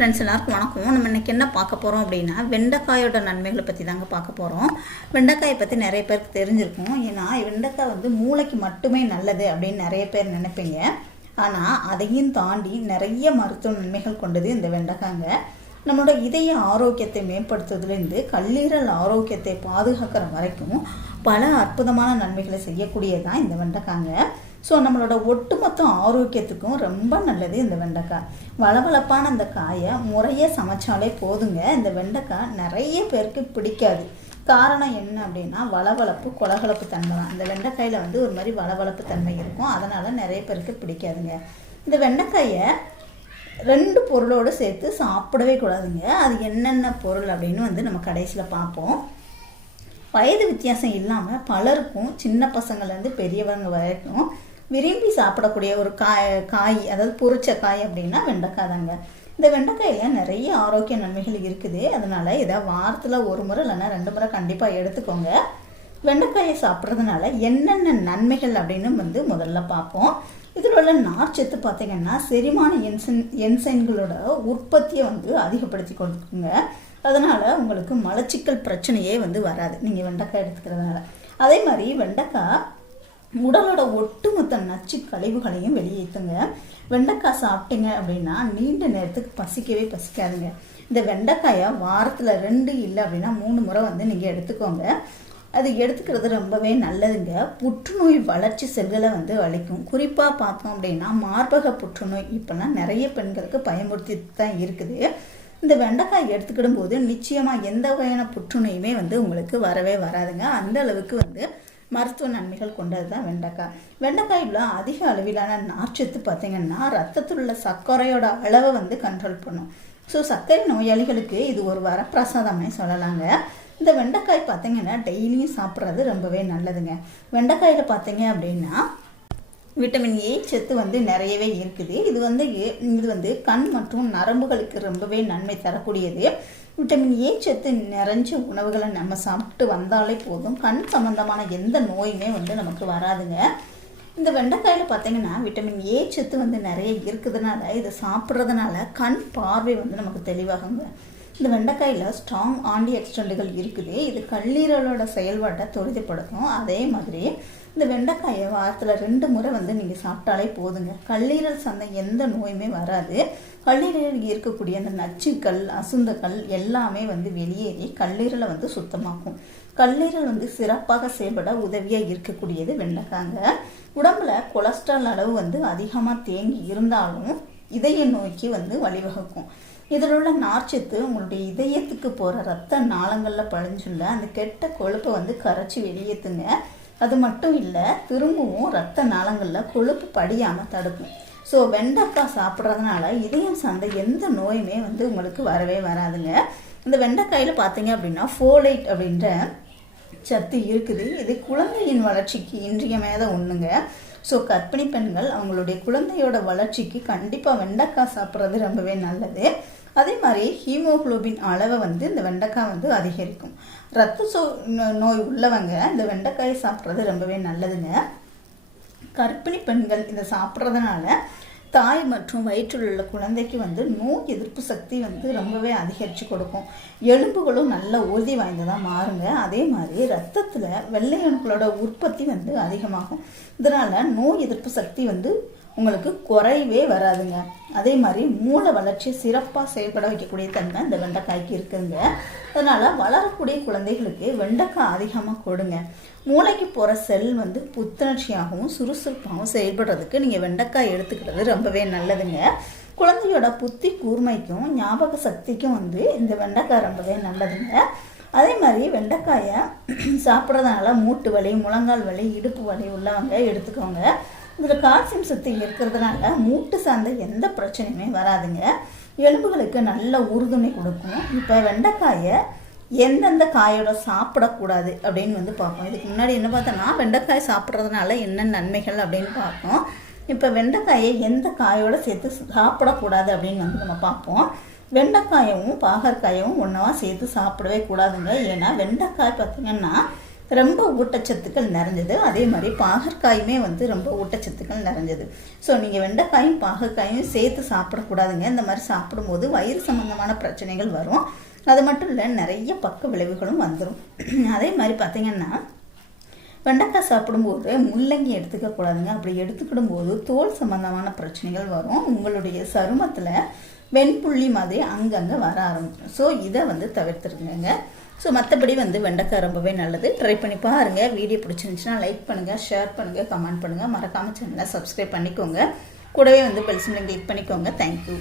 Friends எல்லாருக்கும் வணக்கம். நம்ம இன்னைக்கு என்ன பார்க்க போகிறோம் அப்படின்னா வெண்டைக்காயோட நன்மைகளை பற்றி தாங்க பார்க்க போகிறோம் வெண்டைக்காயை பற்றி நிறைய பேருக்கு தெரிஞ்சிருக்கும். ஏன்னா வெண்டைக்காய் வந்து மூளைக்கு மட்டுமே நல்லது அப்படின்னு நிறைய பேர் நினைப்பீங்க. ஆனால் அதையும் தாண்டி நிறைய மருத்துவ நன்மைகள் கொண்டது இந்த வெண்டைக்காங்க. நம்மளோட இதய ஆரோக்கியத்தை மேம்படுத்துவதுலேருந்து கல்லீரல் ஆரோக்கியத்தை பாதுகாக்கிற வரைக்கும் பல அற்புதமான நன்மைகளை செய்யக்கூடியதான் இந்த வெண்டைக்காங்க. ஸோ நம்மளோட ஒட்டுமொத்த ஆரோக்கியத்துக்கும் ரொம்ப நல்லது இந்த வெண்டைக்காய். வளவளப்பான அந்த காயை முறையாக சமைச்சாலே போதுங்க. இந்த வெண்டைக்காய் நிறைய பேருக்கு பிடிக்காது. காரணம் என்ன அப்படின்னா வளவளப்பு கொலகலப்பு தன்மை தான். இந்த வெண்டைக்காயில் வந்து ஒரு மாதிரி வளவளப்பு தன்மை இருக்கும். அதனால் நிறைய பேருக்கு பிடிக்காதுங்க. இந்த வெண்டைக்காயை ரெண்டு பொருளோடு சேர்த்து சாப்பிடவே கூடாதுங்க. அது என்னென்ன பொருள் அப்படின்னு வந்து நம்ம கடைசியில் பார்ப்போம். வயது வித்தியாசம் இல்லாமல் பலருக்கும் சின்ன பசங்கள்லேருந்து பெரியவங்க வரைக்கும் விரும்பி சாப்பிடக்கூடிய ஒரு காய் காய் அதாவது பொரிச்ச காய் அப்படின்னா வெண்டைக்காய் தாங்க. இந்த வெண்டைக்காயில் நிறைய ஆரோக்கிய நன்மைகள் இருக்குது. அதனால் இதை வாரத்தில் ஒரு முறை இல்லைன்னா ரெண்டு முறை கண்டிப்பாக எடுத்துக்கோங்க. வெண்டைக்காயை சாப்பிட்றதுனால என்னென்ன நன்மைகள் அப்படின்னு வந்து முதல்ல பார்ப்போம். இதில் உள்ள நார்ச்சத்து பார்த்தீங்கன்னா செரிமான என்சைன் என்சைன்களோட உற்பத்தியை வந்து அதிகப்படுத்தி கொடுக்குங்க அதனால் உங்களுக்கு மலச்சிக்கல் பிரச்சனையே வந்து வராது. நீங்கள் வெண்டைக்காய் எடுத்துக்கிறதுனால. அதே மாதிரி வெண்டைக்காய் உடலோட ஒட்டுமொத்த நச்சு கழிவுகளையும் வெளியேற்றுங்க வெண்டைக்காய் சாப்பிட்டீங்க அப்படின்னா நீண்ட நேரத்துக்கு பசிக்கவே பசிக்காதுங்க. இந்த வெண்டைக்காயை வாரத்தில் ரெண்டு இல்லை அப்படின்னா மூணு முறை வந்து நீங்கள் எடுத்துக்கோங்க. அது எடுத்துக்கிறது ரொம்பவே நல்லதுங்க. புற்றுநோய் வளர்ச்சி செல்களை வந்து அழிக்கும். குறிப்பாக பார்த்தோம் அப்படின்னா மார்பக புற்றுநோய் இப்போல்லாம் நிறைய பெண்களுக்கு பயமுறுத்தி தான் இருக்குது. இந்த வெண்டைக்காய் எடுத்துக்கிடும் போது நிச்சயமாக எந்த வகையான புற்றுநோயுமே வந்து உங்களுக்கு வரவே வராதுங்க. அந்த அளவுக்கு வந்து மருத்துவ நன்மைகள் கொண்டது தான் வெண்டைக்காய் வெண்டைக்காயில் அதிக அளவிலான நார்ச்சத்து பார்த்தீங்கன்னா ரத்தத்தில் உள்ள சர்க்கரையோட அளவை வந்து கண்ட்ரோல் பண்ணும். ஸோ சர்க்கரை நோயாளிகளுக்கு இது ஒரு வரப்பிரசாதம்னே சொல்லலாங்க. இந்த வெண்டைக்காய் பார்த்தீங்கன்னா டெய்லியும் சாப்பிட்றது ரொம்பவே நல்லதுங்க. வெண்டைக்காயில் பார்த்தீங்க அப்படின்னா விட்டமின் ஏ சத்து வந்து நிறையவே இருக்குது. இது வந்து இது வந்து கண் மற்றும் நரம்புகளுக்கு ரொம்பவே நன்மை தரக்கூடியது. விட்டமின் ஏ சத்து நிறைஞ்ச உணவுகளை நம்ம சாப்பிட்டு வந்தாலே போதும். கண் சம்பந்தமான எந்த நோயுமே வந்து நமக்கு வராதுங்க. இந்த வெண்டைக்காயில் பார்த்தீங்கன்னா விட்டமின் ஏ சத்து வந்து நிறைய இருக்குதுனால இதை சாப்பிட்றதுனால கண் பார்வை வந்து நமக்கு தெளிவாகுங்க. இந்த வெண்டைக்காயில் ஸ்ட்ராங் ஆண்டி எக்ஸ்டெண்டுகள் இருக்குது. இது கல்லீரலோட செயல்பாட்டை துரிதப்படுத்தும். அதே மாதிரி இந்த வெண்டைக்காயை வாரத்தில் ரெண்டு முறை வந்து நீங்கள் சாப்பிட்டாலே போதுங்க. கல்லீரல் சந்தை எந்த நோயுமே வராது. கல்லீரலில் இருக்கக்கூடிய அந்த நச்சுக்கள் அசுந்தக்கள் எல்லாமே வந்து வெளியேறி கல்லீரலை வந்து சுத்தமாக்கும். கல்லீரல் வந்து சிறப்பாக செயல்பட உதவியாக இருக்கக்கூடியது வெண்டைக்காங்க. உடம்புல கொலஸ்ட்ரால் அளவு வந்து அதிகமாக தேங்கி இருந்தாலும் இதய நோய்க்கு வந்து வழிவகுக்கும். இதில் உள்ள நார்ச்சத்து உங்களுடைய இதயத்துக்கு போகிற ரத்த நாளங்களில் பழிஞ்சுள்ள அந்த கெட்ட கொழுப்பை வந்து கரைச்சி வெளியேற்றுங்க அது மட்டும் இல்லை திரும்பவும் ரத்த நாளங்களில் கொழுப்பு படியாமல் தடுக்கும். ஸோ வெண்டைக்காய் சாப்பிட்றதுனால இதயம் சார்ந்த எந்த நோயுமே வந்து உங்களுக்கு வரவே வராதுங்க. இந்த வெண்டைக்காயில் பார்த்தீங்க அப்படின்னா ஃபோலைட் அப்படின்ற சத்து இருக்குது. இது குழந்தையின் வளர்ச்சிக்கு இன்றியமையாத ஒன்றுங்க ஸோ கர்ப்பிணி பெண்கள் அவங்களுடைய குழந்தையோட வளர்ச்சிக்கு கண்டிப்பாக வெண்டைக்காய் சாப்பிட்றது ரொம்பவே நல்லது. அதே மாதிரி ஹீமோகுளோபின் அளவை வந்து இந்த வெண்டைக்காய் வந்து அதிகரிக்கும். ரத்த சோ நோய் உள்ளவங்க இந்த வெண்டைக்காயை சாப்பிட்றது ரொம்பவே நல்லதுங்க. கர்ப்பிணி பெண்கள் இதை சாப்பிட்றதுனால தாய் மற்றும் வயிற்றில் உள்ள குழந்தைக்கு வந்து நோய் எதிர்ப்பு சக்தி வந்து ரொம்பவே அதிகரித்து கொடுக்கும். எலும்புகளும் நல்ல உறுதி வாய்ந்ததாக மாறுங்க. அதே மாதிரி ரத்தத்தில் வெள்ளை அணுக்களோட உற்பத்தி வந்து அதிகமாகும். இதனால் நோய் எதிர்ப்பு சக்தி வந்து உங்களுக்கு குறைவே வராதுங்க. அதே மாதிரி மூளை வளர்ச்சி சிறப்பாக செயல்பட வைக்கக்கூடிய தன்மை இந்த வெண்டைக்காய்க்கு இருக்குங்க. அதனால் வளரக்கூடிய குழந்தைகளுக்கு வெண்டைக்காய் அதிகமாக கொடுங்க. மூளைக்கு போகிற செல் வந்து புத்துணர்ச்சியாகவும் சுறுசுறுப்பாகவும் செயல்படுறதுக்கு நீங்கள் வெண்டைக்காய் எடுத்துக்கிறது ரொம்பவே நல்லதுங்க. குழந்தையோட புத்தி கூர்மைக்கும் ஞாபக சக்திக்கும் வந்து இந்த வெண்டைக்காய் ரொம்பவே நல்லதுங்க. அதே மாதிரி வெண்டைக்காயை சாப்பிட்றதுனால மூட்டு வலி முழங்கால் வலி இடுப்பு வலி உள்ளவங்க எடுத்துக்கோங்க. இதில் கால்சியம் சத்து இருக்கிறதுனால மூட்டு சார்ந்த எந்த பிரச்சனையுமே வராதுங்க. எலும்புகளுக்கு நல்ல உறுதுணை கொடுக்கும். இப்போ வெண்டைக்காயை எந்தெந்த காயோட சாப்பிடக்கூடாது அப்படின்னு வந்து பார்ப்போம். இதுக்கு முன்னாடி என்ன பார்த்தோன்னா வெண்டைக்காய் சாப்பிட்றதுனால என்ன நன்மைகள் அப்படின்னு பார்ப்போம். இப்போ வெண்டைக்காயை எந்த காயோட சேர்த்து சாப்பிடக்கூடாது அப்படின்னு வந்து நம்ம பார்ப்போம். வெண்டைக்காயவும் பாகற்காயவும் ஒன்றா சேர்த்து சாப்பிடவே கூடாதுங்க. ஏன்னா வெண்டைக்காய் பார்த்திங்கன்னா ரொம்ப ஊட்டச்சத்துக்கள் நிறைஞ்சது. அதே மாதிரி பாகற்காயுமே வந்து ரொம்ப ஊட்டச்சத்துக்கள் நிறைஞ்சது. ஸோ நீங்கள் வெண்டைக்காயும் பாகற்காயும் சேர்த்து சாப்பிடக்கூடாதுங்க. இந்த மாதிரி சாப்பிடும்போது வயிறு சம்மந்தமான பிரச்சனைகள் வரும். அது மட்டும் இல்லை நிறைய பக்க விளைவுகளும் வந்துடும் அதே மாதிரி பார்த்தீங்கன்னா வெண்டைக்காய் சாப்பிடும்போது முள்ளங்கி எடுத்துக்கக்கூடாதுங்க அப்படி எடுத்துக்கிடும் போது தோல் சம்பந்தமான பிரச்சனைகள் வரும். உங்களுடைய சருமத்தில் வெண்புள்ளி மாதிரி அங்கங்கே வர ஆரம்பிக்கும் ஸோ இதை வந்து தவிர்த்துருங்க ஸோ மற்றபடி வந்து வெண்டைக்காய் ரொம்பவே நல்லது. ட்ரை பண்ணி பாருங்கள் வீடியோ பிடிச்சிருந்துச்சுன்னா லைக் பண்ணுங்கள் ஷேர் பண்ணுங்கள் கமெண்ட் பண்ணுங்கள் மறக்காமல் சேனலை சப்ஸ்கிரைப் பண்ணிக்கோங்க. கூடவே வந்து பெல் கிளிக் பண்ணிக்கோங்க. தேங்க்யூ